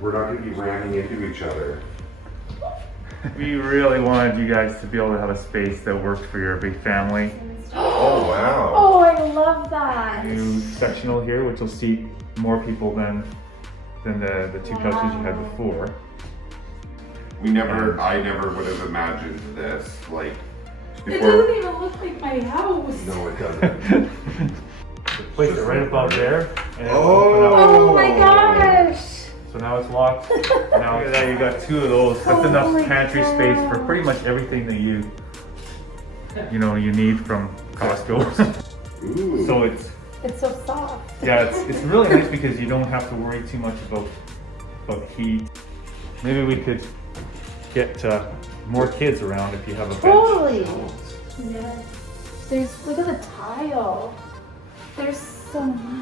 we're not gonna be ramming into each other. We really wanted you guys to be able to have a space that worked for your big family. Oh, wow. Oh, I love that. New sectional here, which will seat more people than the two couches you had before. I never would have imagined this, like, It doesn't even look like my house. No, it doesn't. Place it right above there. And it'll Oh. open up. Oh my gosh. So now it's locked. Now look at that, you got two of those. That's Oh enough my pantry space for God. pretty much everything that you need from Costco. Ooh. So it's It's so soft. yeah, it's really nice because you don't have to worry too much about heat. Maybe we could get more kids around if you have a bench. Totally. Yes. Look at the tile. There's so much.